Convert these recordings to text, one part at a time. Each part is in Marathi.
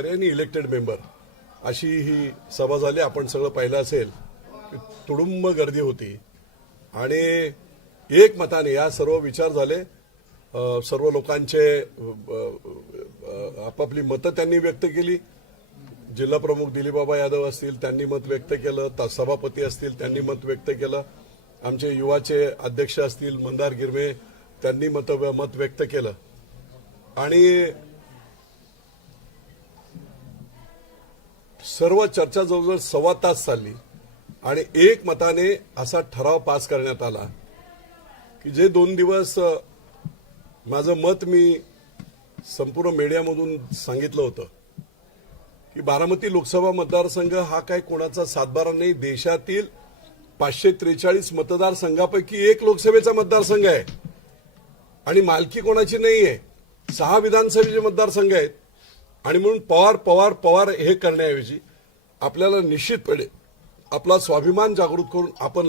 अधिकारी आणि इलेक्टेड मेंबर अशी ही सभा झाली. आपण सगळं पाहिलं असेल, तुडुंब गर्दी होती आणि एक मताने या सर्व विचार झाले. सर्व लोकांचे आपापली मतं त्यांनी व्यक्त केली. जिल्हा प्रमुख दिलीपबाबा यादव असतील त्यांनी मत व्यक्त केलं, सभापती असतील त्यांनी मत व्यक्त केलं, आमचे युवाचे अध्यक्ष असतील मंदार गिरमे त्यांनी मत व्यक्त केलं आणि सर्व चर्चा जवळजवळ सव्वा तास चालली आणि एक मताने असा ठराव पास करण्यात आला की जे 2 दिवस माझं मत मी संपूर्ण मीडियामधून सांगितलं होतं की बारामती लोकसभा मतदारसंघ हा काय कोणाचा सातबारा नाही. देशातील 543 मतदारसंघापैकी एक लोकसभेचा मतदारसंघ आहे आणि मालकी कोणाची नाहीये. 6 विधानसभेचे मतदारसंघ आहेत आणि म्हणून पवार पवार पवार हे करण्याऐवजी आपल्याला निश्चितपणे आपला स्वाभिमान जागृत करून आपण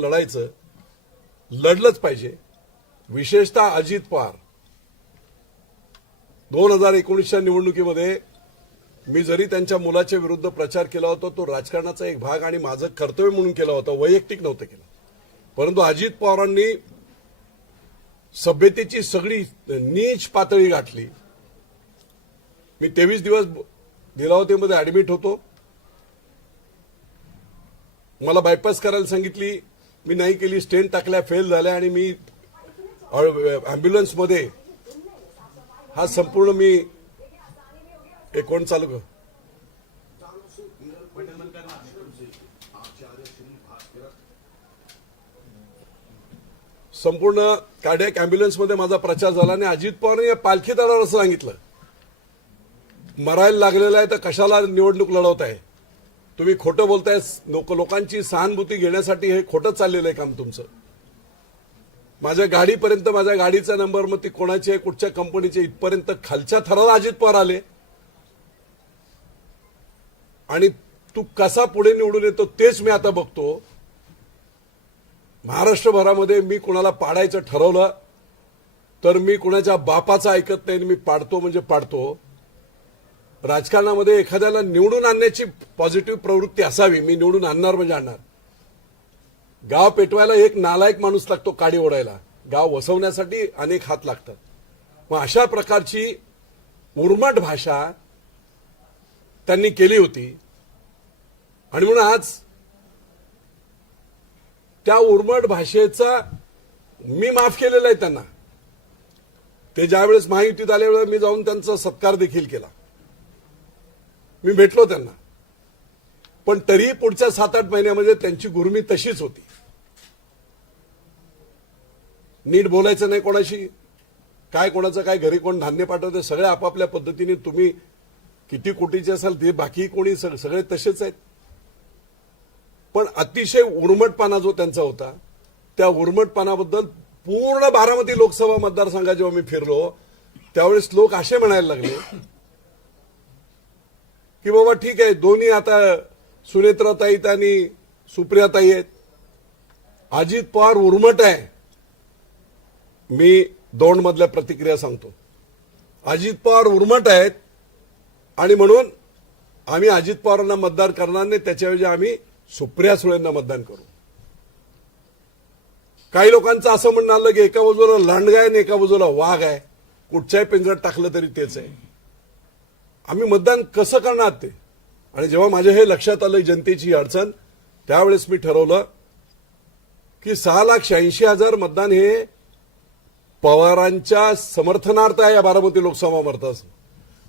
लढलंच पाहिजे. विशेषतः अजित पवार 2019च्या निवडणुकीमध्ये मी जरी त्यांच्या मुलाच्या विरुद्ध प्रचार केला होता तो राजकारणाचा एक भाग आणि माझं कर्तव्य म्हणून केला होता, वैयक्तिक नव्हतं केलं. परंतु अजित पवारांनी सभ्यतेची सगळी नीच पातळी गाठली. मी 23 दिवस लीलावतीमध्ये ऍडमिट होतो. मला बायपास करायला सांगितली, मी नाही केली. स्टेंट टाकल्या, फेल झाल्या आणि मी अँब्युलन्समध्ये हा संपूर्ण मी कोण चालू कर संपूर्ण कार्डियक अँब्युलन्समध्ये माझा प्रचार झाला आणि अजित पवारांनी पालखी तळावर असं सांगितलं, मरायला लागलेला आहे तर कशाला निवडणूक लढवताय, तुम्ही खोटं बोलताय, लोकांची सहानुभूती घेण्यासाठी हे खोटं चाललेलं आहे काम तुमचं. माझ्या गाडीपर्यंत, माझ्या गाडीचा नंबर मग ती कोणाची आहे, कुठच्या कंपनीचे, इथपर्यंत खालच्या थराला अजित पवार आले आणि तू कसा पुढे निवडून येतो तेच मी आता बघतो. महाराष्ट्रभरामध्ये मी कोणाला पाडायचं ठरवलं तर मी कोणाच्या बापाचं ऐकत नाही, मी पाडतो म्हणजे पाडतो. राजकारणामध्ये एखाद्याला निवडून आणण्याची पॉझिटिव्ह प्रवृत्ती असावी. मी निवडून आणणार म्हणजे आणणार. गाव पेटवायला एक नालायक माणूस लागतो, काडी ओढायला. गाव वसवण्यासाठी अनेक हात लागतात. मग अशा प्रकारची उर्मट भाषा त्यांनी केली होती आणि म्हणून आज त्या उर्मट भाषेचा मी माफ केलेला आहे त्यांना. ते ज्यावेळेस महायुतीत आल्यावेळेस मी जाऊन त्यांचा सत्कार देखील केला, मी भेटलो त्यांना. पण तरीही पुढच्या 7-8 महिन्यामध्ये त्यांची गुरमी तशीच होती. नीट बोलायचं नाही कोणाशी, काय कोणाचं काय, घरी कोण धान्य पाठवते, सगळे आपापल्या पद्धतीने. तुम्ही किती कोटीचे असाल ते बाकी कोणी सगळे तसेच आहेत. पण अतिशय उर्मटपणा जो त्यांचा होता, त्या उर्मटपणाबद्दल पूर्ण बारामती लोकसभा मतदारसंघात जेव्हा मी फिरलो त्यावेळेस लोक असे म्हणायला लागले की बाबा ठीक आहे, दोन्ही आता सुनेत्राताई आणि सुप्रियाताई आहेत, अजित पवार उर्मट आहे. मी दौंडमधल्या प्रतिक्रिया सांगतो. अजित पवार उर्मट आहेत आणि म्हणून आम्ही अजित पवारांना मतदान करणार नाही, त्याच्याऐवजी आम्ही सुप्रिया सुळेंना मतदान करू. काही लोकांचं असं म्हणणं आलं की एका बाजूला लांडगा आहे आणि एका बाजूला वाघ आहे, कुठच्याही पिंजऱ्यात टाकलं तरी तेच आहे. आम्ही मतदान कसं करणार ते. आणि जेव्हा माझ्या हे लक्षात आलं जनतेची अडचण, त्यावेळेस मी ठरवलं की 6,86,000 मतदान हे पवारांच्या समर्थनार्थ आहे. या बारामती लोकसभा मतदारसंघ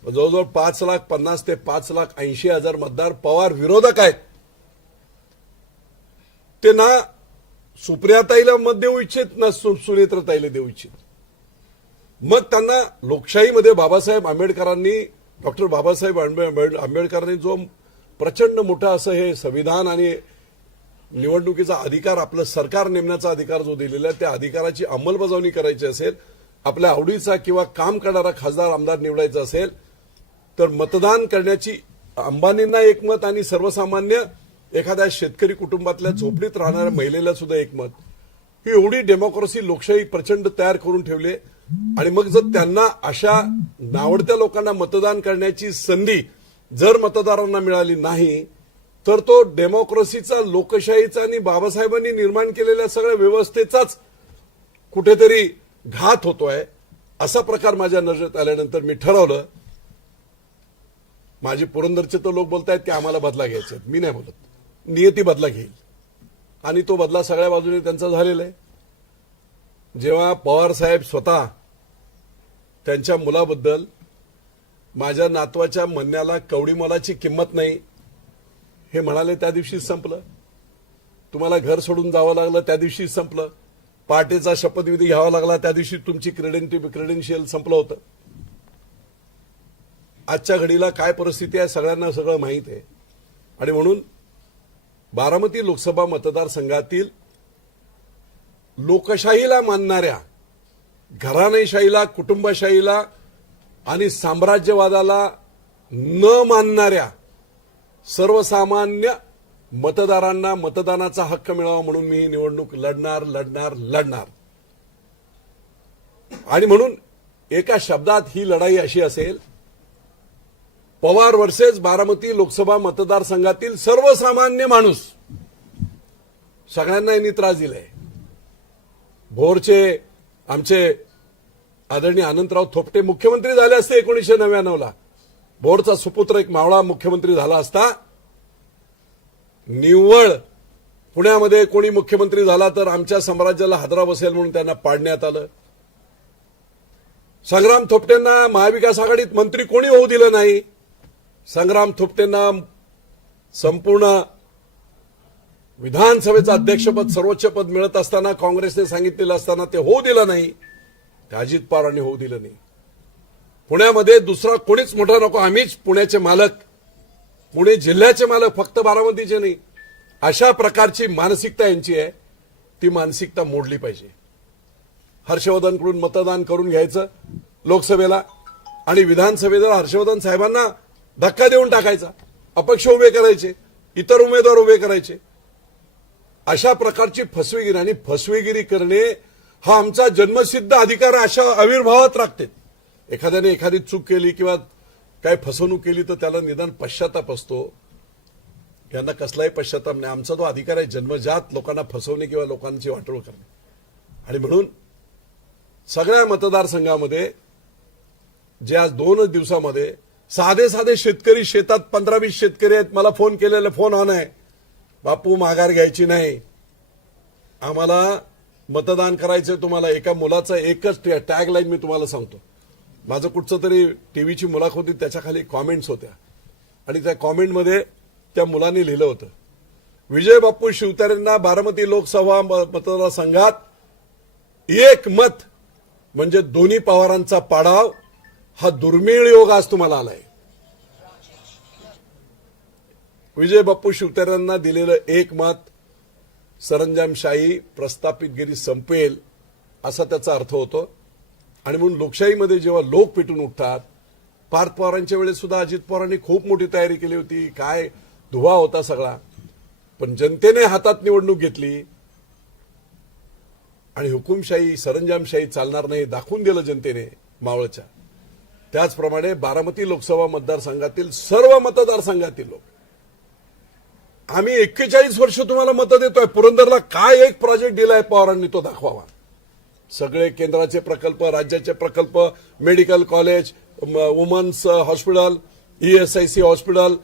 जवळजवळ 5,50,000 ते 5,80,000 मतदार पवार विरोधक आहेत. ते ना सुप्रियाताईला मत देऊ इच्छित ना सुनेत्रताईला देऊ इच्छित. मग त्यांना लोकशाहीमध्ये बाबासाहेब आंबेडकरांनी, डॉक्टर बाबासाहेब आंबेडकरांनी जो प्रचंड मोठा असं हे संविधान आणि निवडणुकीचा अधिकार, आपलं सरकार नेमण्याचा अधिकार जो दिलेला आहे, त्या अधिकाराची अंमलबजावणी करायची असेल, आपल्या आवडीचा किंवा काम करणारा खासदार आमदार निवडायचा असेल तर मतदान करण्याची अंबानींना एक मत आणि सर्वसामान्य एखाद्या शेतकरी कुटुंबातल्या झोपडीत राहणाऱ्या महिलेला सुद्धा एक मत. ही एवढी डेमोक्रेसी लोकशाही प्रचंड तयार करून ठेवली. आणि मग जर त्यांना अशा नावडत्या लोकांना मतदान करण्याची संधी जर मतदारांना मिळाली नाही तर तो डेमोक्रेसीचा, लोकशाहीचा आणि बाबासाहेबांनी निर्माण केलेल्या सगळ्या व्यवस्थेचाच कुठेतरी घात होतोय. असा प्रकार माझ्या नजरेत आल्यानंतर मी ठरवलं, माझे पुरंदरचे तर लोक बोलतायत की आम्हाला बदला घ्यायचा, मी नाही बोलत, नियती बदला घेईल आणि तो बदला सगळ्या बाजूने त्यांचा झालेला आहे. जेव्हा पवार साहेब स्वतः त्यांच्या मुलाबद्दल माझ्या नातवाच्या म्हणण्याला कवडी मोलाची किंमत नाही हे म्हणाले, त्या दिवशीच संपलं. तुम्हाला घर सोडून जावं लागलं त्या दिवशीच संपलं. पहाटेचा शपथविधी घ्यावा लागला त्या दिवशी तुमची क्रेडेन्शियल संपलं होतं. आजच्या घडीला काय परिस्थिती आहे सगळ्यांना सगळं माहीत आहे. आणि म्हणून बारामती लोकसभा मतदारसंघातील लोकशाहीला मानणाऱ्या, घराणेशाहीला, कुटुंबशाहीला आणि साम्राज्यवादाला न मानणाऱ्या सर्वसामान्य मतदारांना मतदानाचा हक्क मिळावा म्हणून मी ही निवडणूक लढणार. आणि म्हणून एका शब्दात ही लढाई अशी असेल, पवार वर्सेस बारामती लोकसभा मतदारसंघातील सर्वसामान्य माणूस. सगळ्यांना यांनी त्रास दिलाय. भोरचे आमचे आदरणीय अनंतराव थोपटे मुख्यमंत्री झाले असते 1999ला. भोरचा सुपुत्र एक मावळा मुख्यमंत्री झाला असता. निव्वळ पुण्यामध्ये कोणी मुख्यमंत्री झाला तर आमच्या साम्राज्याला हादरा बसेल म्हणून त्यांना पाडण्यात आलं. संग्राम थोपटेंना महाविकास आघाडीत मंत्री कोणी होऊ दिलं नाही. संग्राम थोपटेंना संपूर्ण विधानसभेचं अध्यक्षपद, सर्वोच्च पद मिळत असताना, काँग्रेसने सांगितलेलं असताना ते होऊ दिलं नाही. ते अजित पवारांनी होऊ दिलं नाही. पुण्यामध्ये दुसरा कोणीच मोठा नको, आम्हीच पुण्याचे मालक, पुणे जिल्ह्याचे मालक, फक्त बारामतीचे नाही. अशा प्रकारची मानसिकता यांची आहे. ती मानसिकता मोडली पाहिजे. हर्षवर्धनकडून मतदान करून घ्यायचं लोकसभेला आणि विधानसभेला हर्षवर्धन साहेबांना धक्का देऊन टाकायचा, अपक्ष उभे करायचे, इतर उमेदवार उभे करायचे. अशा प्रकारची फसवेगिरी आणि फसवेगिरी करणे हा आमचा जन्मसिद्ध अधिकार अशा आविर्भावात राखते. एखाद्याने एखादी चूक केली किंवा काय फसवणूक केली तर त्याला निदान पश्चाताप असतो. यांना कसलाही पश्चाताप नाही. आमचा तो अधिकार आहे जन्मजात लोकांना फसवणे किंवा लोकांची वाटोळ करणे. आणि म्हणून सगळ्या मतदारसंघामध्ये जे आज 2 दिवसामध्ये साधे शेतकरी, शेतात 15-20 शेतकरी आहेत, मला फोन केलेला फोन ऑन आहे, बापू माघार घ्यायची नाही, आम्हाला मतदान करायचंय. तुम्हाला एका मुलाचा एकच टॅगलाईन मी तुम्हाला सांगतो. माझं कुठचं तरी टीव्हीची मुलाखत होती, त्याच्या खाली कॉमेंट्स होत्या आणि त्या कॉमेंटमध्ये त्या मुलांनी लिहिलं होतं, विजय बापू शिवतारेंना बारामती लोकसभा मतदारसंघात एक मत म्हणजे दोन्ही पवारांचा पाडाव. हा दुर्मिळ योग आज तुम्हाला आलाय. विजय बापू शिवतारेंना दिलेलं एक मत सरंजामशाही, प्रस्थापितगिरी संपेल असा त्याचा अर्थ होतो. आणि म्हणून लोकशाहीमध्ये जेव्हा लोक पेटून उठतात, पार्थ पवारांच्या वेळेस सुद्धा अजित पवारांनी खूप मोठी तयारी केली होती, काय धुवा होता सगळा, पण जनतेने हातात निवडणूक घेतली आणि हुकुमशाही, सरंजामशाही चालणार नाही दाखवून दिलं जनतेने मावळच्या. त्याचप्रमाणे बारामती लोकसभा मतदारसंघातील सर्व मतदारसंघातील लोक, आम्ही 41 वर्ष तुम्हाला मतं देतोय. पुरंदरला काय एक प्रोजेक्ट दिलाय पवारांनी तो दाखवावा. सगळे केंद्राचे प्रकल्प, राज्याचे प्रकल्प, medical college, women's hospital, ESIC hospital,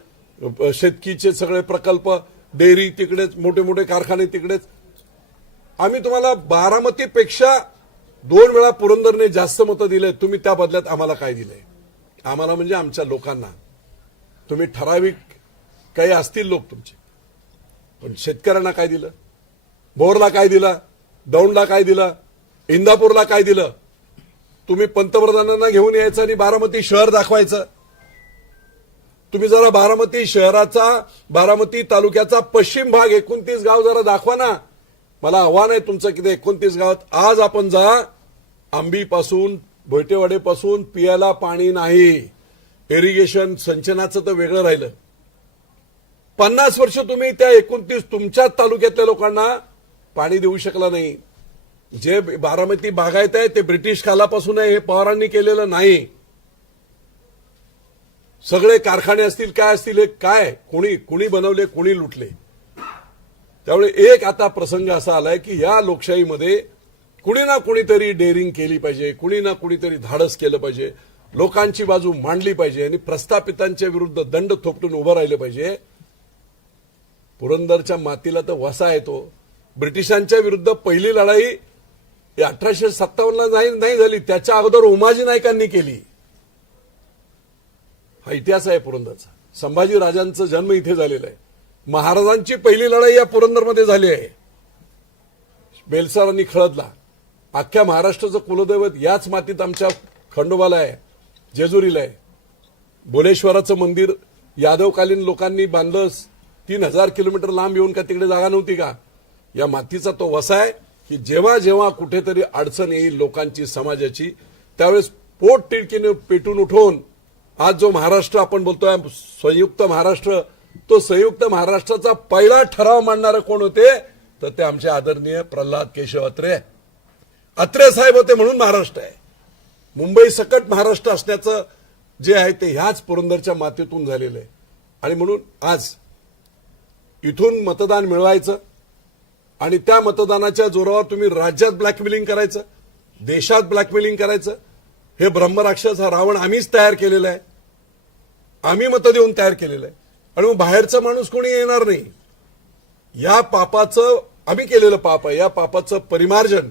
शेतकीचे सगळे प्रकल्प, डेअरी तिकडेच, मोठे मोठे कारखाने तिकडेच. आम्ही तुम्हाला बारामतीपेक्षा 2 वेळा पुरंदरने जास्त मतं दिले. तुम्ही त्या बदल्यात आम्हाला काय दिलंय? आम्हाला म्हणजे आमच्या लोकांना. तुम्ही ठराविक काही असतील लोक तुमचे, पण शेतकऱ्यांना काय दिलं? भोरला काय दिलं? दौंडला काय दिलं? इंदापूरला काय दिलं? तुम्ही पंतप्रधानांना घेऊन यायचं आणि बारामती शहर दाखवायचं. तुम्ही जरा बारामती शहराचा, बारामती तालुक्याचा पश्चिम भाग 29 गाव जरा दाखवा ना. मला आव्हान आहे तुमचं की 29 गावात आज आपण जा. आंबीपासून, भोयटेवाडेपासून पियाला पाणी नाही. इरिगेशन सिंचनाचं तर वेगळं राहिलं. 50 वर्ष तुम्ही त्या 29 तुमच्या तालुक्यातल्या लोकांना पाणी देऊ शकला नाही. जे बारामती बागायत आहे ते ब्रिटिश कालापासून आहे, हे पवारांनी केलेलं नाही. सगळे कारखाने असतील काय असतील हे काय कोणी बनवले कोणी लुटले. त्यामुळे एक आता प्रसंग असा आलाय की या लोकशाहीमध्ये कुणी ना कुणीतरी डेअरिंग केली पाहिजे, कुणी ना कुणीतरी धाडस केलं पाहिजे, लोकांची बाजू मांडली पाहिजे आणि प्रस्थापितांच्या विरुद्ध दंड थोपटून उभं राहिलं पाहिजे. पुरंदरच्या मातीला तर वसा येतो. ब्रिटिशांच्या विरुद्ध पहिली लढाई 1857ला नाही झाली, त्याच्या अगोदर उमाजी नायकांनी केली. हा इतिहास आहे पुरंदरचा. संभाजी राजांचा जन्म इथे झालेला आहे. महाराजांची पहिली लढाई या पुरंदरमध्ये झाली आहे. बेलसार आणि खळदला. अख्ख्या महाराष्ट्राचं कुलदैवत याच मातीत आमच्या खंडोबाला आहे, जेजुरीला आहे. बोलेश्वराचं मंदिर यादवकालीन लोकांनी बांधलं. 3000 किलोमीटर लांब येऊन का तिकडे जागा नव्हती का? या मातीचा तो वसा आहे की जेव्हा जेव्हा कुठेतरी अडचण येईल लोकांची समाजाची त्यावेळेस पोट तिडकीने पेटून उठवून आज जो महाराष्ट्र आपण बोलतोय संयुक्त महाराष्ट्र, तो संयुक्त महाराष्ट्राचा पहिला ठराव मांडणारे कोण होते तर ते आमचे आदरणीय प्रल्हाद केशव अत्रे साहेब होते. म्हणून महाराष्ट्र आहे. मुंबई सकट महाराष्ट्र असण्याचं जे आहे ते ह्याच पुरंदरच्या मातीतून झालेलं आहे. आणि म्हणून आज इथून मतदान मिळवायचं आणि त्या मतदानाच्या जोरावर तुम्ही राज्यात ब्लॅकमेलिंग करायचं, देशात ब्लॅकमेलिंग करायचं. हे ब्रह्मराक्षस हा रावण आम्हीच तयार केलेला आहे. आम्ही मतं देऊन तयार केलेलं आहे. आणि मग बाहेरचा माणूस कोणी येणार नाही. या पापाचं आम्ही केलेलं पाप आहे. या पापाचं परिमार्जन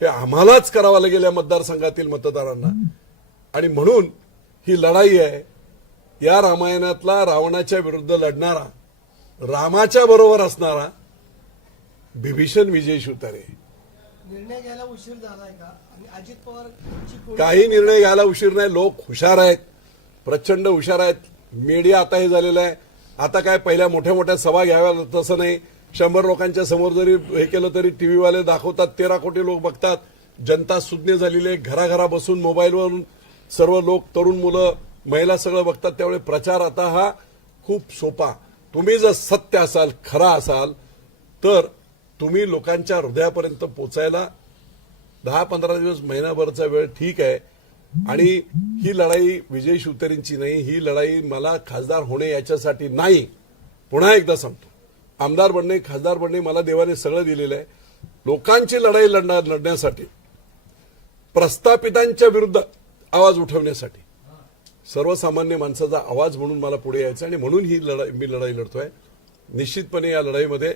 हे आम्हालाच करावं लागेल या मतदारसंघातील मतदारांना. आणि म्हणून ही लढाई आहे. या रामायणातला रावणाच्या विरुद्ध लढणारा, रामाच्या बरोबर असणारा बिभीषण विजय शिवतारे. निर्णय घ्यायला उशीर झालाय का? आणि अजित पवार काही निर्णय घ्यायला उशीर नाही. लोक हुशार आहेत, प्रचंड हुशार आहेत. मीडिया आता हे झालेलं आहे. आता काय पहिल्या मोठ्या मोठ्या सभा घ्याव्या तसं नाही. 100 लोकांच्या समोर जरी हे केलं तरी टीव्हीवाले दाखवतात, 13 कोटी लोक बघतात. जनता सुज्ञ झालेली आहे. घराघरा बसून मोबाईलवरून सर्व लोक, तरुण मुलं, महिला सगळं बघतात. त्यामुळे प्रचार आता हा खूप सोपा. तुम्ही जर सत्य असाल, खरा असाल तर तुम्ही लोकांच्या हृदयापर्यंत पोचायला 10-15 दिवस, महिनाभरचा वेळ ठीक आहे. आणि ही लढाई विजय शिवतारेंची नाही. ही लढाई मला खासदार होणे याच्यासाठी नाही. पुन्हा एकदा सांगतो, आमदार बनणे, खासदार बनणे मला देवाने सगळं दिलेलं आहे. लोकांची लढाई लढण्यासाठी, प्रस्थापितांच्या विरुद्ध आवाज उठवण्यासाठी, सर्वसामान्य माणसाचा आवाज म्हणून मला पुढे यायचं. आणि म्हणून ही मी लढाई लढतोय. निश्चितपणे या लढाईमध्ये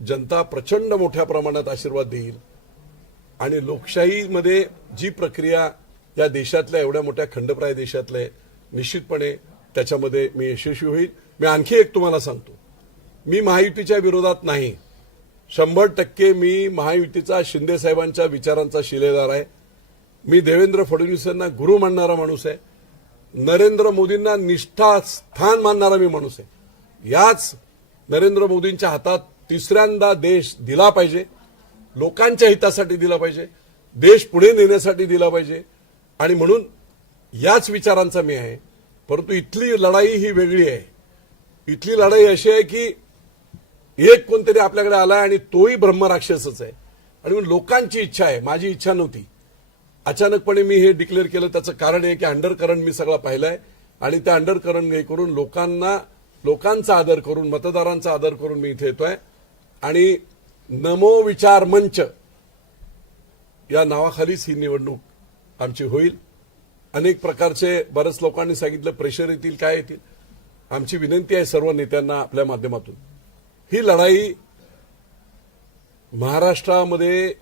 जनता प्रचंड मोठ्या प्रमाणात आशीर्वाद देईल. आणि लोकशाहीमध्ये जी प्रक्रिया या देशातल्या, एवढ्या मोठ्या खंडप्राय देशातल्या, निश्चितपणे त्याच्यामध्ये मी यशस्वी होईल. मी आणखी एक तुम्हाला सांगतो, मी महायुतीच्या विरोधात नाही. 100% मी महायुतीचा, शिंदे साहेबांच्या विचारांचा शिलेदार आहे. मी देवेंद्र फडणवीसांना गुरु मानणारा माणूस आहे. नरेंद्र मोदींना निष्ठास्थान मानणारा मी माणूस आहे. याच नरेंद्र मोदींच्या हातात तिसऱ्यांदा देश दिला पाहिजे. लोकांच्या हितासाठी दिला पाहिजे, देश पुढे नेण्यासाठी दिला पाहिजे. आणि म्हणून याच विचारांचा मी आहे. परंतु इथली लढाई ही वेगळी आहे. इथली लढाई अशी आहे की एक कोणतरी आपल्याकडे आलाय आणि तोही ब्रह्मराक्षसच आहे. आणि म्हणून लोकांची इच्छा आहे, माझी इच्छा नव्हती. अचानकपणे मी हे डिक्लेअर केलं. त्याचं कारण आहे की अंडरकरंट मी सगळा पाहिलाय. आणि त्या अंडरकरंट हे करून लोकांचा आदर करून, मतदारांचा आदर करून मी इथे येतोय. आणि नमो विचार मंच या नावाखालीच ही निवडणूक आमची होईल. अनेक प्रकारचे, बरेच लोकांनी सांगितलं प्रेशर येतील, काय येतील. आमची विनंती आहे सर्व नेत्यांना आपल्या माध्यमातून, ही लढाई महाराष्ट्रामध्ये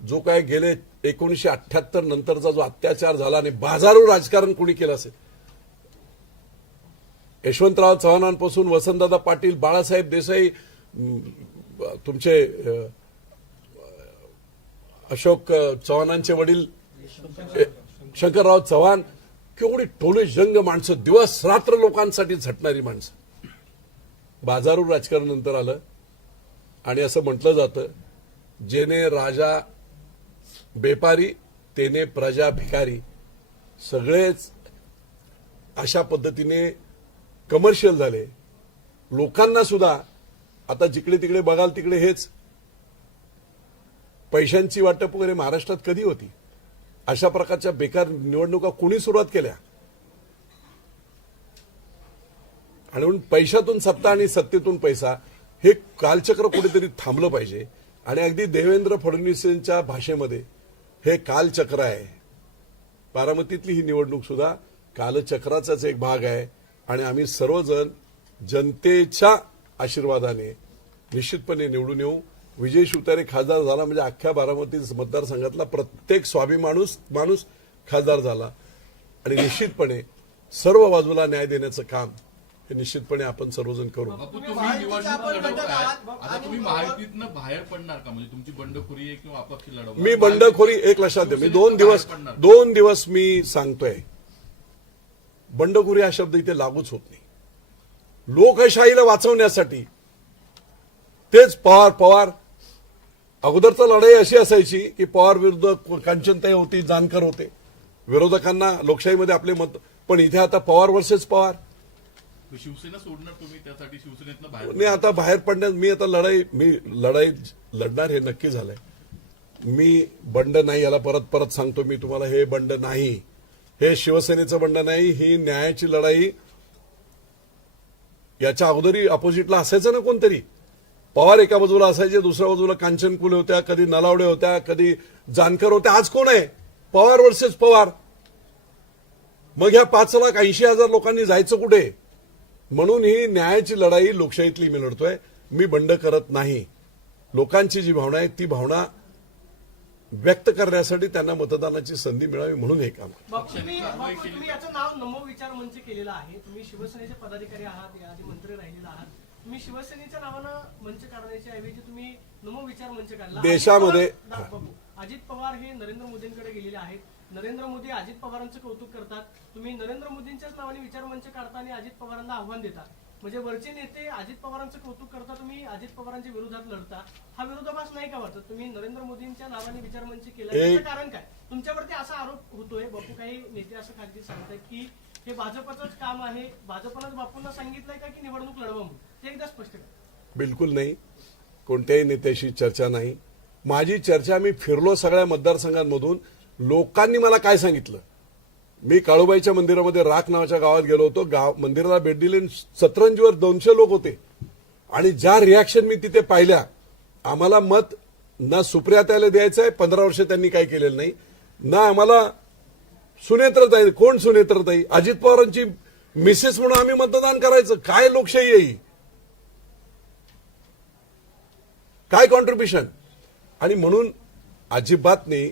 जो काय गेले 1978 नंतरचा जो अत्याचार झाला आणि बाजारू राजकारण कोणी केलं असेल, यशवंतराव चव्हाणांपासून वसंतदादा पाटील, बाळासाहेब देसाई, तुमचे अशोक चव्हाणांचे वडील शंकरराव चव्हाण, केवढी टोले जंग माणसं, दिवस रात्र लोकांसाठी झटणारी माणसं. बाजारू राजकारण नंतर आलं. आणि असं म्हटलं जातं, जेने राजा बेपारी तेने प्रजा भिकारी. सगळेच अशा पद्धतीने कमर्शियल झाले. लोकांना सुद्धा आता जिकडे तिकडे बघाल तिकडे हेच पैशांची वाटप वगैरे महाराष्ट्रात कधी होती? अशा प्रकारच्या बेकार निवडणुका कोणी सुरुवात केल्या? आणि म्हणून पैशातून सत्ता आणि सत्तेतून पैसा हे कालचक्र कुठेतरी थांबलं पाहिजे. आणि अगदी देवेंद्र फडणवीसांच्या भाषेमध्ये हे कालचक्र आहे. बारामतीतली ही निवडणूक सुद्धा कालचक्राचाच एक भाग आहे. आणि आम्ही सर्वजण जनतेच्या आशीर्वादाने निश्चितपणे निवडून येऊ. विजय शिवतारे खासदार झाला म्हणजे अख्ख्या बारामती मतदारसंघातला प्रत्येक माणूस खासदार झाला. आणि निश्चितपणे सर्व बाजूला न्याय देण्याचं काम हे निश्चितपणे आपण सर्वजण करू. बापू, तुम्ही निवडणूक लढवताय, आता तुम्ही महायुतीतनं बाहेर पडणार का? म्हणजे तुमची बंडखोरी आहे किंवा अपक्ष लढवणार? मी बंडखोरी एक लक्षात द्या, मी दोन दिवस मी सांगतोय, बंडखोरी हा शब्द इथे लागूच होत नाही. लोकशाहीला वाचवण्यासाठी तेच पवार अगोदरचा लढाई अशी असायची की पवार विरुद्ध कांचनताई होती, जानकर होते, विरोधकांना लोकशाहीमध्ये आपले मत. पण इथे आता पवार वर्सेस पवार. शिवसेना सोडणार तुम्ही, त्यासाठी शिवसेनेतनं बाहेर? नाही, आता बाहेर पडण्यास मी लढाई लढणार हे नक्की झालंय. मी बंड नाही, याला परत सांगतो मी तुम्हाला, हे बंड नाही, हे शिवसेनेचं बंड नाही, ही न्यायाची लढाई. याच्या अगोदरी अपोजिटला असायचं ना कोणतरी. पवार एका बाजूला असायचे, दुसऱ्या बाजूला कांचनकुले होत्या, कधी नलावडे होत्या, कधी जानकर होत्या. आज कोण आहे? पवार वर्सेस पवार. मग ह्या 5,80,000 लोकांनी जायचं कुठे? म्हणून ही न्यायाची लढाई लोकशाहीतली मी लढतोय. मी बंड करत नाही. लोकांची जी भावना आहे ती भावना व्यक्त करण्यासाठी त्यांना मतदानाची संधी मिळावी म्हणून हे काम. बापू, तुम्ही याचं नाव नमो विचार मंच केलेलं आहे. तुम्ही शिवसेनेचे पदाधिकारी आहात, याआधी मंत्री राहिलेला आहात. तुम्ही शिवसेनेच्या नावानं मंच काढण्याच्या ऐवजी तुम्ही नमो विचार मंच काढला. देशामध्ये अजित पवार हे नरेंद्र मोदींकडे गेलेले आहेत. नरेंद्र मोदी अजित पवारांचं कौतुक करतात. तुम्ही नरेंद्र मोदींच्याच नावाने विचार मंच काढता आणि अजित पवारांना आव्हान देता. म्हणजे वरचे नेते अजित पवारांचं कौतुक करता, तुम्ही अजित पवारांच्या विरोधात लढता. हा विरोधाभास नाही का वाटत? तुम्ही नरेंद्र मोदींच्या नावाने विचार मंच केला, त्याचं कारण काय? तुमच्यावरती असा आरोप होतोय, बापू काही नेते असं खाजगी सांगतायत की हे भाजपचंच काम आहे, भाजपनंच बापूंना सांगितलंय का की निवडणूक लढवा म्हणून? ते एकदा स्पष्ट करा. बिलकुल नाही, कोणत्याही नेत्याशी चर्चा नाही. माझी चर्चा, मी फिरलो सगळ्या मतदारसंघांमधून, लोकांनी मला काय सांगितलं. मी काळूबाईच्या मंदिरामध्ये राख नावाच्या गावात गेलो होतो. मंदिराला भेट दिली, सतरंजीवर 200 लोक होते. आणि ज्या रिॲक्शन मी तिथे पाहिल्या, आम्हाला मत ना सुप्रियाताईला द्यायचं आहे, 15 वर्ष त्यांनी काही केलेलं नाही, ना आम्हाला सुनेत्रताई. कोण सुनेत्रताई? अजित पवारांची मिसेस म्हणून आम्ही मतदान करायचं? काय लोकशाही आहे ही? काय कॉन्ट्रीब्युशन? आणि म्हणून अजिबात नाही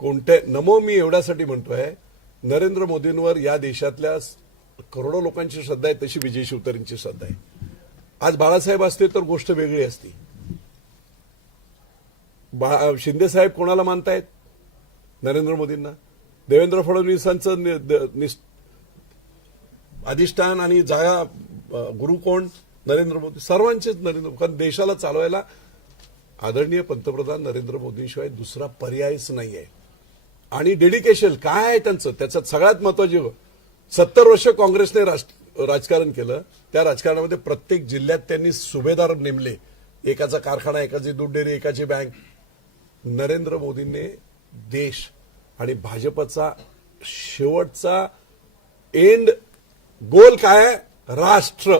कोणत्या नमो. मी एवढ्यासाठी म्हणतोय, नरेंद्र मोदींवर या देशातल्या करोडो लोकांची श्रद्धा आहे, तशी विजय शिवतारेंची श्रद्धा आहे. आज बाळासाहेब असते तर गोष्ट वेगळी असती. शिंदे साहेब कोणाला मानतायत? नरेंद्र मोदींना. देवेंद्र फडणवीसांचं अधिष्ठान आणि जागा गुरु कोण? नरेंद्र मोदी. सर्वांचेच नरेंद्र. कारण देशाला चालवायला आदरणीय पंतप्रधान नरेंद्र मोदींशिवाय दुसरा पर्यायच नाहीये. आणि डेडिकेशन काय आहे त्यांचं, त्याच्यात सगळ्यात महत्वाची, 70 वर्ष काँग्रेसने राजकारण केलं. त्या राजकारणामध्ये प्रत्येक जिल्ह्यात त्यांनी सुभेदार नेमले. एकाचा कारखाना, एकाची दूध डेअरी, एकाची बँक. नरेंद्र मोदींनी देश आणि भाजपचा शेवटचा एंड गोल काय आहे? राष्ट्र.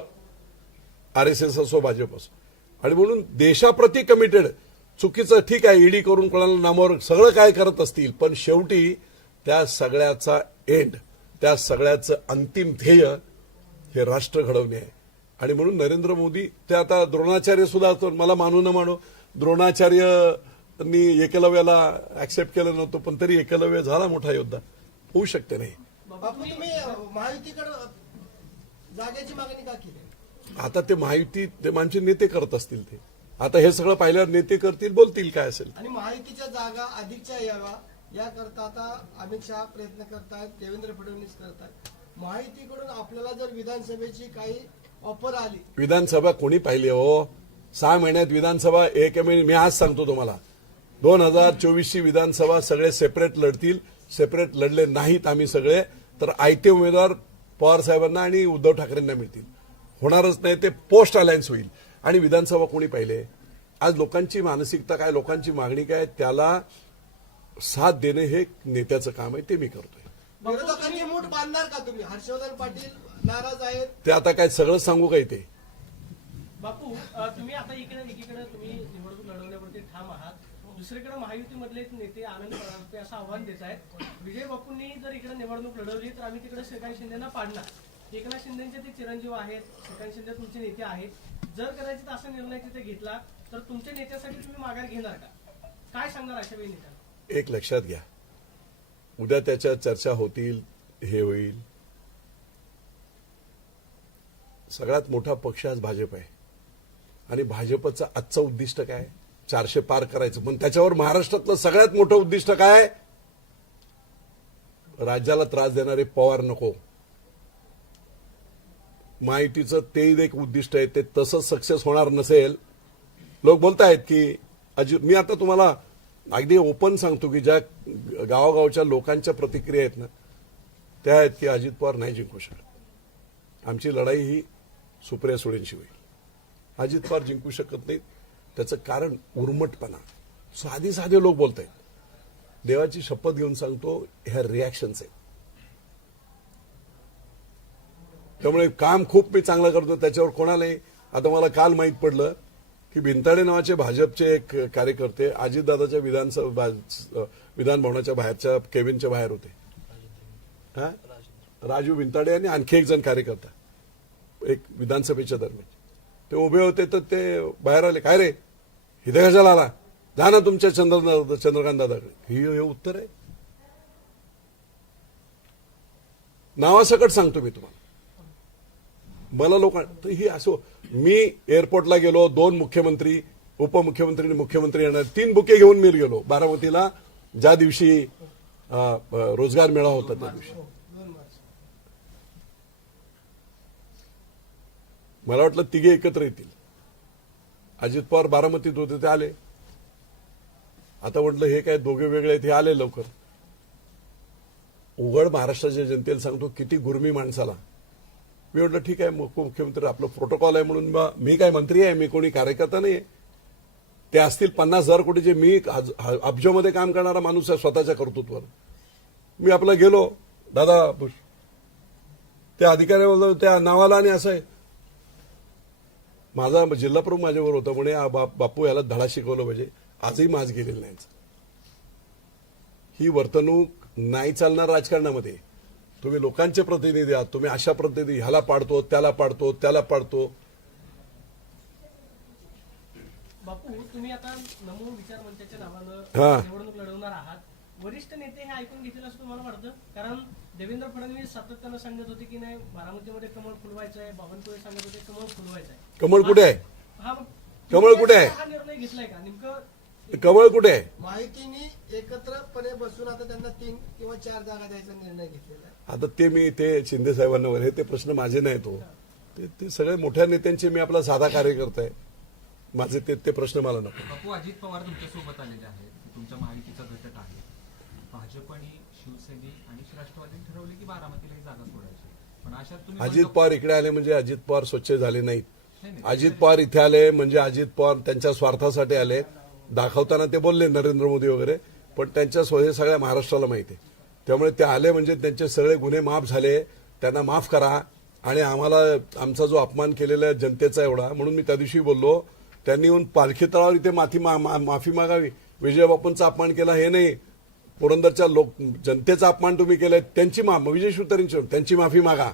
आरएसएस असो, भाजप असो. आणि म्हणून देशाप्रती कमिटेड. चुकीचं ठीक आहे, ईडी करून कोणाला नामावर सगळं काय करत असतील, पण शेवटी त्या सगळ्याचा एंड, त्या सगळ्याचं अंतिम ध्येय हे राष्ट्र घडवणे आहे. आणि म्हणून नरेंद्र मोदी, ते आता द्रोणाचार्य सुद्धा, मला मानू न मानू, द्रोणाचार्यांनी एकलव्याला ऍक्सेप्ट केलं नव्हतं, पण तरी एकलव्य झाला मोठा योद्धा. होऊ शकते नाही. बापू, तुम्ही महायुतीकडे जागेची मागणी का केली? आता ते महायुती, ते मानचे नेते करत असतील. ते आता हे सगळं पाहिल्यावर नेते करतील, बोलतील काय असेल. आणि महायुतीच्या जागा अधिकच्या याव्या याकरता आता अमित शहा प्रयत्न करतायत, देवेंद्र फडणवीस करतायत. महायुतीकडून आपल्याला जर विधानसभेची काही ऑफर आली, विधानसभा कोणी पाहिली हो? 6 महिन्यात विधानसभा एक महिने. मी आज सांगतो तुम्हाला, 2024ची विधानसभा सगळे सेपरेट लढतील. सेपरेट लढले नाहीत आम्ही सगळे, तर आयते उमेदवार पवार साहेबांना आणि उद्धव ठाकरेंना मिळतील. होणारच नाही, ते पोस्ट अलायन्स होईल. आणि विधानसभा कोणी पाहिले? आज लोकांची मानसिकता काय, लोकांची मागणी काय, त्याला साथ देणे हे नेत्याचं काम आहे, ते मी करतोय. विरोधकांची मूठ बांधणार का तुम्ही? हर्षवर्धन पाटील नाराज आहेत. ते आता काय सगळं सांगू काय ते? बापू तुम्ही आता एकीकडे तुम्ही निवडणूक लढवण्यावरती ठाम आहात, दुसरीकडे महायुतीमधले नेते आनंद परांजपे असं आव्हान देत आहेत, विजय बापूंनी जर इकडे निवडणूक लढवली तर आम्ही तिकडे श्रीकांत शिंदेना पाडणार. एकनाथ शिंदेचे ते चिरंजीव आहेत, श्रीकांत शिंदे तुमचे नेते आहेत. जर कदाचित असा निर्णय तिथे घेतला तर तुमच्या नेत्यासाठी तुम्ही माघार घेणार का? काय सांगणार अशा वेळी नेत्यांना? एक लक्षात घ्या, उद्या त्याच्या चर्चा होतील, हे होईल. सगळ्यात मोठा पक्ष आज भाजप आहे आणि भाजपचं आजचं उद्दिष्ट काय? 400 पार करायचं. पण त्याच्यावर महाराष्ट्रातलं सगळ्यात मोठं उद्दिष्ट काय? राज्याला त्रास देणारे पवार नको. महायुतीचं ते एक उद्दिष्ट आहे, ते तसंच सक्सेस होणार नसेल. लोक बोलतायत की मी आता तुम्हाला अगदी ओपन सांगतो की ज्या गावागावच्या लोकांच्या प्रतिक्रिया आहेत ना, त्या आहेत की अजित पवार नाही जिंकू शकत. आमची लढाई ही सुप्रिया सुळेंशी होईल. अजित पवार जिंकू शकत नाहीत. त्याचं कारण उर्मटपणा. साधे लोक बोलत आहेत. देवाची शपथ घेऊन सांगतो, ह्या रिॲक्शन्स आहेत. त्यामुळे काम खूप मी चांगलं करतो, त्याच्यावर कोणालाही. आता मला काल माहीत पडलं की भिंताडे नावाचे भाजपचे एक कार्यकर्ते अजितदादाच्या विधान भवनाच्या बाहेरच्या केबिनच्या बाहेर होते. हा, राजू भिंताडे आणि आणखी एक जण कार्यकर्ता एक विधानसभेच्या दरम्यान ते उभे होते. तर ते बाहेर आले, काय रे इथे कशाला आला? जा ना तुमच्या चंद्रकांत दादाकडे. हे उत्तर आहे. नावासकट सांगतो मी तुम्हाला. मला लोकांना ही असो, मी एअरपोर्टला गेलो, 2 मुख्यमंत्री, उपमुख्यमंत्री आणि मुख्यमंत्री येणार, 3 बुके घेऊन मी गेलो बारामतीला, ज्या दिवशी रोजगार मेळावा होता त्या दिवशी. मला वाटलं तिघे एकत्र येतील. अजित पवार बारामतीत होते, ते आले. आता म्हटलं हे काय दोघे वेगळे आहेत, हे आले लवकर. उघड महाराष्ट्राच्या जनतेला सांगतो, किती गुरमी माणसाला. मी म्हटलं ठीक आहे, मुख्यमंत्री आपलं प्रोटोकॉल आहे म्हणून मी काय मंत्री आहे, मी कोणी कार्यकर्ता नाही. ते असतील 50,000 कोटीचे, मी अब्जामध्ये काम करणारा माणूस आहे स्वतःच्या कर्तृत्वावर. मी आपला गेलो, दादा त्या अधिकाऱ्याला त्या नावाला आणि असं आहे. माझा जिल्हा प्रमुख माझ्यावर होता, म्हणे बापू याला धडा शिकवलं पाहिजे. आजही माज गेलेलं नाही. ही वर्तणूक नाही चालणार राजकारणामध्ये. तुम्ही लोकांचे प्रतिनिधी आहात, तुम्ही अशा प्रतिनिधी ह्याला पाडतो, त्याला पाडतो, त्याला पाडतो. बापू तुम्ही आता नमो विचार मंचाच्या हा. नावानं निवडणूक लढवणार आहात. वरिष्ठ नेते हे ऐकून घेतील असं तुम्हाला वाटतं? कारण देवेंद्र फडणवीस सातत्यानं सांगत होते की नाही बारामतीमध्ये कमळ फुलवायचं आहे, बावनकुळे सांगत होते कमळ फुलवायचं आहे. कमळ कुठे आहे? हा मग कमळ कुठे आहे? हा निर्णय घेतलाय का नेमकं? कमळ कुठे आहे? माहितीने एकत्रपणे बसून आता त्यांना 3 किंवा 4 जागा द्यायचा निर्णय घेतलेला आहे. आता ते मी ते शिंदे साहेबांना वगैरे ते प्रश्न माझे नाहीत. ते सगळे मोठ्या नेत्यांचे, मी आपला साधा कार्यकर्ता आहे. माझे ते प्रश्न मला नको. बापू अजित पवार तुमच्यासोबत आलेले आहेत, तुमच्या महायुतीचा घटक आहे. भाजप आणि शिवसेने आणि राष्ट्रवादी ठरवले की बारामतीला ही जागा सोडायची. पण अशात तुम्ही अजित पवार इकडे आले म्हणजे अजित पवार स्वच्छ झाले नाहीत. नाही. अजित पवार इथे आले म्हणजे अजित पवार त्यांच्या स्वार्थासाठी आले. दाखवताना ते बोलले नरेंद्र मोदी वगैरे, पण त्यांच्या हे सगळ्या महाराष्ट्राला माहिती आहे. त्यामुळे ते आले म्हणजे त्यांचे सगळे गुन्हे माफ झाले. त्यांना माफ करा. आणि आम्हाला आमचा जो अपमान केलेला आहे जनतेचा एवढा, म्हणून मी त्या दिवशी बोललो, त्यांनी येऊन पालखी तळावर इथे माफी मागावी. विजयबापूंचा अपमान केला हे नाही, पुरंदरच्या जनतेचा अपमान तुम्ही केलाय, त्यांची विजय शिवतरेंची त्यांची माफी मागा.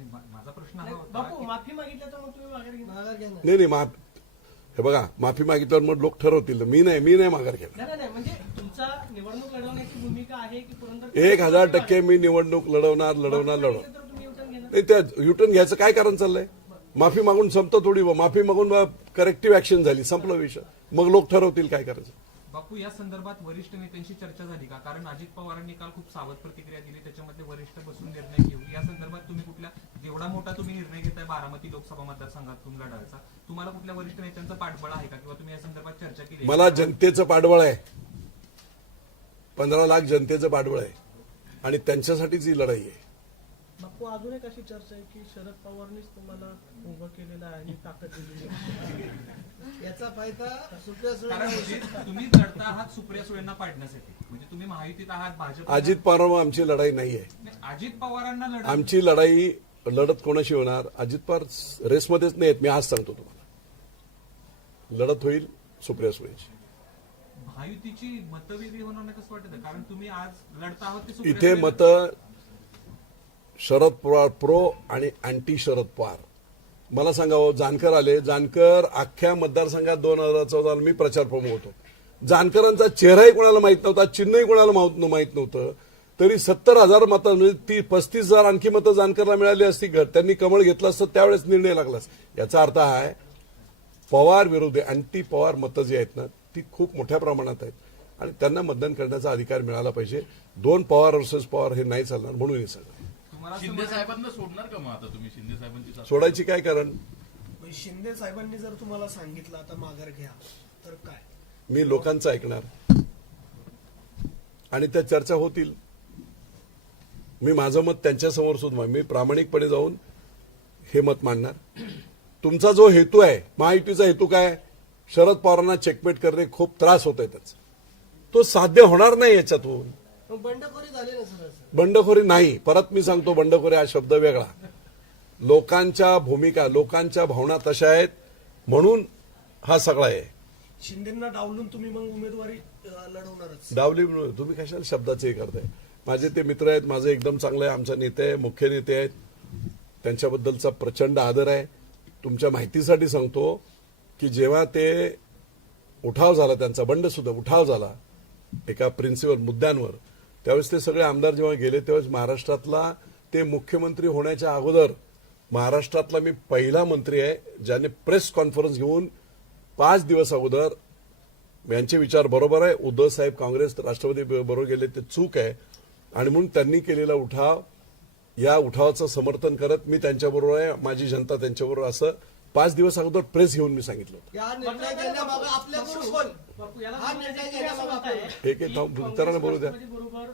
माझा प्रश्न हा होता बापू की माफी मागितलं तर मग तुम्ही माघार घेणार? माघार घेणार. नाही हे बघा, माफी मागितल्यावर मग लोक ठरवतील. मी नाही माघार घेणार. नाही म्हणजे तुमचा निवडणूक लढवण्याची भूमिका आहे की पुरंदर 1000% मी निवडणूक लढवणार. तर तुम्ही युटर्न घेणार? नाही, त्या युटर्न घ्यायचं काय कारण चाललंय? माफी मागून संपतं थोडी. माफी मागून करेक्टिव्ह ऍक्शन झाली, संपलं विषय. मग लोक ठरवतील काय करायचं. बापू या संदर्भात वरिष्ठ नेत्यांशी चर्चा झाली का? कारण अजित पवारांनी काल खूप सावध प्रतिक्रिया दिली, त्याच्यामध्ये वरिष्ठ बसून निर्णय घेऊ. या संदर्भात तुम्ही कुठल्या, जेवढा मोठा तुम्ही निर्णय घेताय बारामती लोकसभा मतदारसंघातून लढायचा, तुम्हाला कुठल्या वरिष्ठ नेत्यांचं पाठबळ आहे का, किंवा तुम्ही या संदर्भात चर्चा केली? मला जनतेचं पाठबळ आहे. 15 लाख जनतेचं पाठबळ आहे आणि त्यांच्यासाठीच ही लढाई आहे. बापू अजून एक अशी चर्चा आहे की शरद पवारनीच तुम्हाला उभं केलेलं आहे आणि ताकद दिलेली आहे. याचा फायदा सुप्रिया कारण सुळे म्हणजे तुम्ही लढता आहात सुप्रिया सुळेंना पाडण्यासाठी, म्हणजे तुम्ही महायुतीत आहात, भाजप अजित पवार आमची लढाई नाही आहे. नाही, अजित पवारांना लढा आमची लढाई लढत कोणाशी होणार? अजित पवार रेसमध्येच नाहीत, मी आज सांगतो तुम्हाला. लढत होईल सुप्रिया सुळेची. महायुतीची मतं वेगळी होणार नाही कसं वाटतं? कारण तुम्ही आज लढता आहात ते सुप्रिया इथे सुळे- मतं शरद पवार प्रो आणि अँटी शरद पवार. मला सांगावं, जानकर आले. जानकर अख्ख्या मतदारसंघात 2014 मी प्रचार प्रमुख होतो. जानकरांचा चेहराही कोणाला माहित नव्हता, चिन्हही कोणाला माहित नव्हतं. तरी 70,000 मतं म्हणजे ती 35,000 आणखी मतं जानकरला मिळाली असती. त्यांनी कमळ घेतलं असतं त्यावेळेस निर्णय लागला असता. याचा अर्थ हा आहे, पवार विरोधी अँटी पवार मतं जी आहेत ना ती खूप मोठ्या प्रमाणात आहेत आणि त्यांना मतदान करण्याचा अधिकार मिळाला पाहिजे. 2 पवार वर्सेस पवार हे नाही चालणार, म्हणून हे सगळं. तुम्हाला असं शिंदे साहेबांना सोडणार का मग आता तुम्ही? शिंदे साहेबांची साथ- सोडायची काय कारण? शिंदे साहेबांनी जर तुम्हाला सांगितलं आता माघार घ्या तर काय? मी लोकांचं ऐकणार आणि त्या चर्चा होतील. मी माझं मत त्यांच्यासमोर सुद्धा मी प्रामाणिकपणे जाऊन हे मत मांडणार. तुमचा जो हेतू आहे, महायुतीचा हेतू काय? शरद पवारांना चेकमेट करणे, खूप त्रास होत आहे त्याचा. तो साध्य होणार नाही याच्यातून. मग बंडखोरी झाली ना सर. बंडखोरी नाही. परत मी सांगतो, बंडखोरी हा शब्द वेगळा. लोकांच्या भूमिका, लोकांच्या भावना तशा आहेत म्हणून हा सगळा आहे. शिंदेना डावलून तुम्ही मग उमेदवारी लढवणारच. डावली तुम्ही कशाला शब्दाचे हे करताय? माझे ते मित्र आहेत, माझं एकदम चांगलं आहे, आमचा नेते आहे, मुख्य नेते आहेत, त्यांच्याबद्दलचा प्रचंड आदर आहे. तुमच्या माहितीसाठी सांगतो की जेव्हा ते उठाव झाला, त्यांचा बंड सुद्धा उठाव झाला एका प्रिन्सिपल मुद्द्यांवर, त्यावेळेस ते सगळे आमदार जेव्हा गेले त्यावेळेस महाराष्ट्रातला ते मुख्यमंत्री होण्याच्या अगोदर महाराष्ट्रातला मी पहिला मंत्री आहे ज्याने प्रेस कॉन्फरन्स घेऊन 5 दिवस अगोदर यांचे विचार बरोबर आहे, उद्धव साहेब काँग्रेस राष्ट्रवादी बरोबर गेले ते चूक आहे आणि म्हणून त्यांनी केलेला उठाव, या उठावाचं समर्थन करत मी त्यांच्याबरोबर आहे, माझी जनता त्यांच्याबरोबर, असं 5 दिवस अगोदर प्रेस घेऊन मी सांगितलं होतं. या निर्णय घेण्यामागे आपल्या गुरु कोण? बापू, याला हा तुम्ही निर्णय असं घेण्यामागे म्हणताय आपलं- एक उत्तरानं बोलू द्या. राष्ट्रवादी बरोबर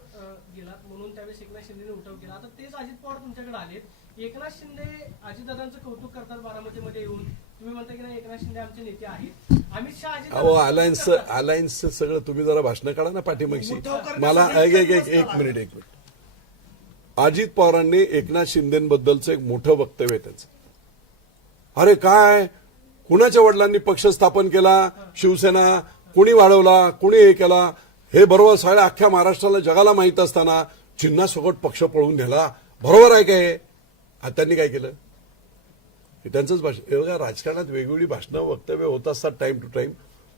गेलात म्हणून त्यावेळेस एकनाथ शिंदेने उठाव केला. आता तेच अजित पवार तुमच्याकडे आलेत. एकनाथ शिंदे अजितदादांचं कौतुक करतात बारामतीमध्ये येऊन. तुम्ही म्हणता की नाही एकनाथ शिंदे आमचे नेते आहेत. अमित शहा अहो, अलायन्स सगळं तुम्ही जरा भाषणं काढा ना पाठीमागची. मला एक मिनिट. अजित पवारांनी एकनाथ शिंदेबद्दलचं एक मोठं वक्तव्य आहे त्यांचं. अरे काय, कुणाच्या वडिलांनी पक्ष स्थापन केला, शिवसेना कुणी वाढवला, कुणी हे केला, हे बरोबर सगळ्या अख्ख्या महाराष्ट्राला जगाला माहित असताना चिन्हासोबत पक्ष पळवून नेला, बरोबर आहे काय? आता त्यांनी काय केलं? हे त्यांचंच भाषण. हे बघा, राजकारणात वेगवेगळी भाषणं वक्तव्य होत असतात टाइम टू टाइम.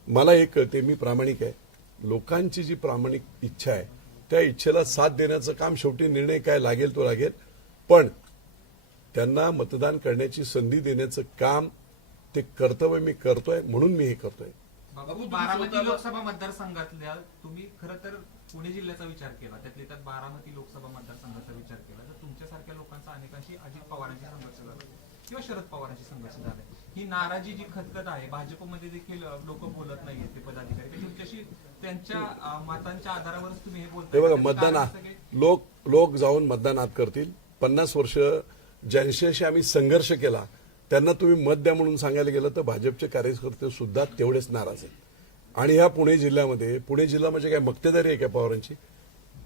मला एक कळते, मी प्रामाणिक आहे. लोकांची जी प्रामाणिक इच्छा आहे त्या इच्छेला साथ देण्याचं काम, शेवटी निर्णय काय लागेल तो लागेल, पण त्यांना मतदान करण्याची संधी देण्याचं काम, ते कर्तव्य मी करतोय म्हणून मी हे करतोय. बाबू, बारामती लोकसभा मतदारसंघातल्या तुम्ही खरं तर पुणे जिल्ह्याचा विचार केला, त्यातल्या त्यात बारामती लोकसभा मतदारसंघाचा विचार केला तर तुमच्यासारख्या लोकांचा अनेकांशी अजित पवारांशी संघर्ष झाला किंवा शरद पवारांशी संघर्ष झाला. ही नाराजी जी खतखत आहे, भाजपमध्ये देखील लोक बोलत नाहीये ते पदाधिकारी, ते तुमच्याशी त्यांच्या मतांच्या आधारावरच तुम्ही हे बोलताय. हे बघा, त्याचं कारण मतदान असं काही- लोक जाऊन मतदान आत करतील. 50 वर्ष ज्यांच्याशी आम्ही संघर्ष केला त्यांना तुम्ही मत द्या म्हणून सांगायला गेलं तर भाजपचे कार्यकर्ते सुद्धा तेवढेच नाराज आहेत. आणि ह्या पुणे जिल्ह्यामध्ये, पुणे जिल्हा म्हणजे काय मक्तेदारी आहे का पवारांची?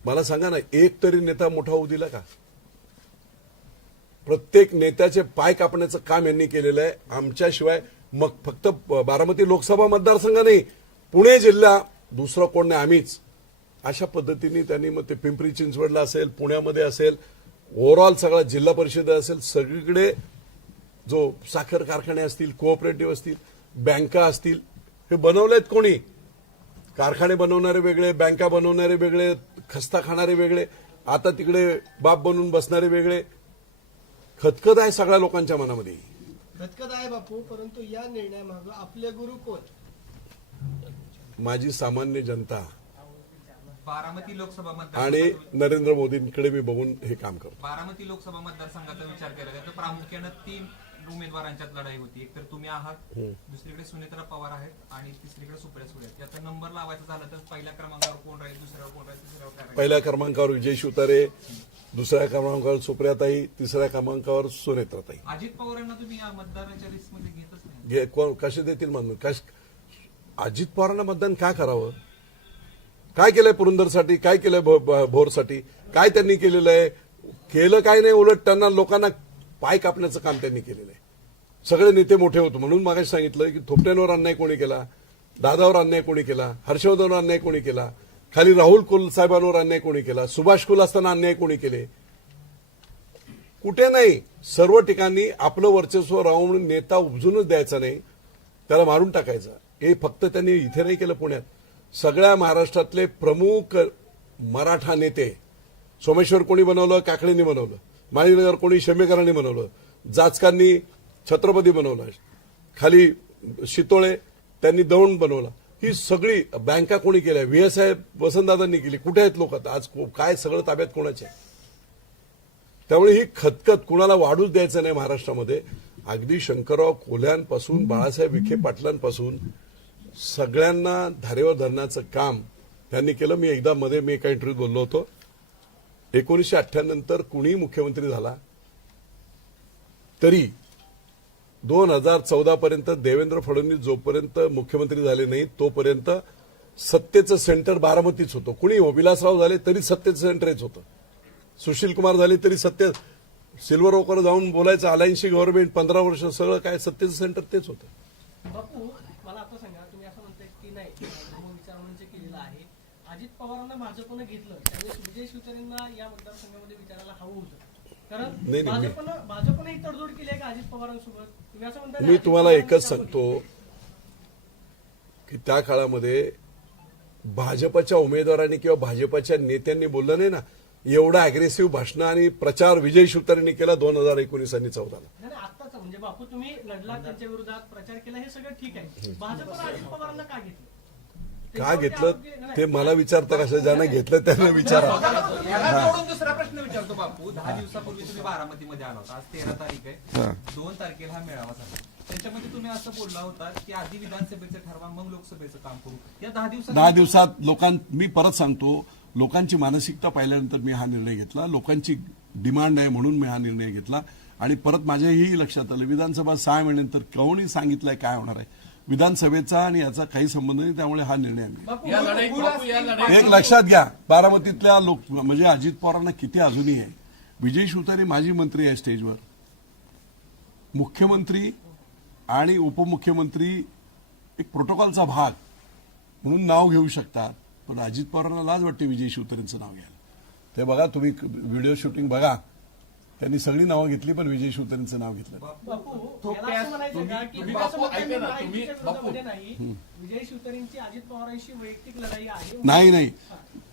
मला सांगा ना, एक तरी नेता मोठा होऊ दिला का? प्रत्येक नेत्याचे पाय कापण्याचं काम यांनी केलेलं आहे. आमच्याशिवाय मग फक्त बारामती लोकसभा मतदारसंघ नाही, पुणे जिल्हा दुसरं कोण नाही, आम्हीच. अशा पद्धतीने त्यांनी मग ते पिंपरी चिंचवडला असेल, पुण्यामध्ये असेल, ओव्हरऑल सगळा जिल्हा परिषद असेल, सगळीकडे जो साखर कारखाने असतील, कोऑपरेटिव्ह असतील, बँका असतील, हे बनवलेत कोणी? कारखाने बनवणारे वेगळे, बँका बनवणारे वेगळे, खस्ता खाणारे वेगळे, आता तिकडे बाप बनवून बसणारे वेगळे. खतखत आहे सगळ्या लोकांच्या मनामध्ये. खतखत आहे बापू, परंतु या निर्णयामागे आपले गुरु कोण? माझी सामान्य जनता बारामती लोकसभा आणि मतदारसंघाचा नरेंद्र मोदींकडे मी बघून हे काम करतो. बारामती लोकसभा मतदारसंघाचा विचार केला तर प्रामुख्यानं 3 उमेदवारांच्यात लढाई होती. एक तर तुम्ही आहात, दुसरीकडे सुनेत्रा पवार आहेत आणि तिसरीकडे सुप्रिया सुळे आहेत. याचा नंबर लावायचा झाला तर पहिल्या क्रमांकावर कोण राहील, दुसऱ्यावर कोण राहील, तिसऱ्यावर काय राहील? पहिल्या क्रमांकावर विजय शिवतारे, दुसऱ्या क्रमांकावर सुप्रियाताई, तिसऱ्या क्रमांकावर सुनेत्राताई. अजित पवारांना तुम्ही या मतदाराच्या लिस्टमध्ये घेतच नाही. कोण कसे देतील मतदान? अजित पवारांना मतदान काय करावं? काय केलंय पुरंदरसाठी, काय केलंय भोरसाठी, काय त्यांनी केलेलं आहे? केलं काय नाही, उलट त्यांना लोकांना पाय कापण्याचं काम त्यांनी केलेलं आहे. सगळे नेते मोठे होते म्हणून मागाशी सांगितलं की थोपट्यांवर अन्याय कोणी केला, दादावर अन्याय कोणी केला, हर्षवर्धनवर अन्याय कोणी केला, खाली राहुल कुल साहेबांवर अन्याय कोणी केला, सुभाष कुल असताना अन्याय कोणी केले? कुठे नाही. सर्व ठिकाणी आपलं वर्चस्व राहून नेता उपजूनच द्यायचा नाही, त्याला मारून टाकायचा. हे फक्त त्यांनी इथे नाही केलं, पुण्यात सगळ्या महाराष्ट्रातले प्रमुख मराठा नेते, सोमेश्वर कोणी बनवलं, काकडेंनी बनवलं, माळीनगर कोणी शेंबेकरांनी बनवलं, जाचकांनी छत्रपती बनवलं, खाली शितोळे त्यांनी दौंड बनवला. ही सगळी बँका कोणी केल्या? व्हीएसआय वसंतदादांनी केली. कुठे आहेत लोक आता? आज काय सगळं ताब्यात कोणाचे? त्यामुळे ही खतखत कुणाला वाढूच द्यायचं नाही महाराष्ट्रामध्ये. अगदी शंकरराव कोल्ह्यांपासून बाळासाहेब विखे पाटलांपासून सगळ्यांना धारेवर धरण्याचं काम त्यांनी केलं. मी एकदा मध्ये मी एका इंटरव्ह्यूत बोललो होतो, 1998 नंतर कुणीही मुख्यमंत्री झाला तरी 2014 पर्यंत देवेंद्र फडणवीस जोपर्यंत मुख्यमंत्री झाले नाही तोपर्यंत सत्तेचं सेंटर बारामतीच होतं. कुणी हो, विलासराव झाले तरी सत्तेचं सेंटर हेच होतं, सुशील कुमार झाले तरी सत्ते सिल्वर ओकवर जाऊन बोलायचं अलायन्सची गव्हर्नमेंट 15 वर्ष सगळं काय सत्तेचं सेंटर तेच होतं. बापू मला आता सांगा, तुम्ही असं म्हणताय की नाही विचार मंच केलेला आहे, अजित पवारांना भाजपनं घेतलं त्यावेळेस विजय शिवतारेंना या मतदारसंघामध्ये विचारायला हवं होतं, कारण नाही, भाजपनं ही तडजोड केली आहे का अजित पवारांसोबत? तुम्ही असं म्हणताय मी तुम्हाला एकच सांगतो की त्या काळामध्ये भाजपच्या उमेदवारांनी किंवा भाजपच्या नेत्यांनी बोललं नाही ना, एवढा अग्रेसिव्ह भाषण आणि प्रचार विजय शिवतारेंनी केला 2019 आणि 14ला. नाही आत्ताच म्हणजे बापू तुम्ही लढला त्यांच्या विरोधात, प्रचार केला, हे सगळं ठीक आहे. भाजपनं अजित पवारांना का घेतलं? का घेतलं ते मला विचारता कसं? ज्यांना घेतलं त्यांना विचारा. याला जोडून दुसरा प्रश्न विचारतो बापू. 10 दिवसापूर्वी तुम्ही बारामतीमध्ये आला होता. आज 13 तारीख आहे. 2 तारखेला हा मेळावा झाला. त्याच्यामध्ये तुम्ही असं बोलला होता की आधी विधानसभेचं ठरवा मग लोकसभेचं काम करू. या 10 दिवसात मी परत सांगतो, लोकांची मानसिकता पाहिल्यानंतर मी हा निर्णय घेतला. लोकांची डिमांड आहे म्हणून मी हा निर्णय घेतला. आणि परत माझ्याही लक्षात आलं, विधानसभा 6 महिन्यानंतर कोणी सांगितलंय काय होणार आहे, विधानसभेचा आणि याचा काही संबंध नाही. त्यामुळे हा निर्णय आम्ही या लढाईत एक लक्षात घ्या. बारामतीतल्या लोक म्हणजे अजित पवारांना किती अजूनही आहे. विजय शिवतारे माजी मंत्री आहे स्टेजवर, मुख्यमंत्री आणि उपमुख्यमंत्री एक प्रोटोकॉलचा भाग म्हणून नाव घेऊ शकतात, पण अजित पवारांना लाज वाटते विजय शिवतारेंचं नाव घ्यायला. ते बघा, तुम्ही व्हिडिओ शूटिंग बघा, त्यांनी सगळी नावं घेतली पण विजय शिवतारेंचं नाव घेतलं. बापू याला असं म्हणायचं का की तुम्ही विकास बापू, ऐका ना, महात्म्यांच्या तुम्ही विरोधामध्ये नाही, विजय शिवतारेंची अजित पवारांशी वैयक्तिक लढाई आहे. नाही,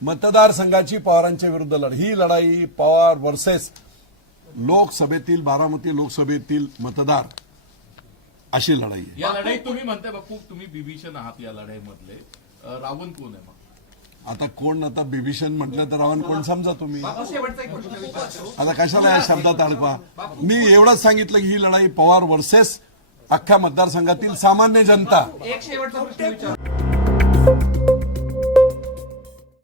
मतदारसंघाची पवारांच्या विरुद्ध लढाई. ही लढाई पवार वर्सेस लोकसभेतील, बारामती लोकसभेतील मतदार अशी लढाई आहे. या लढाईत तुम्ही म्हणताय बापू तुम्ही बिभीषण आहात या लढाईमधले, रावण कोण आहे मग? आता कोण, आता बिभीषण म्हटलं तर रावण कोण समजा तुम्ही. बापू शेवटचा एक प्रश्न विचारतो. आता कशाला या शब्दात अडकवा. मी एवढंच सांगितलं की ही लढाई पवार वर्सेस अख्ख्या मतदारसंघातील सामान्य जनता. एक शेवटचा प्रश्न विचारतो.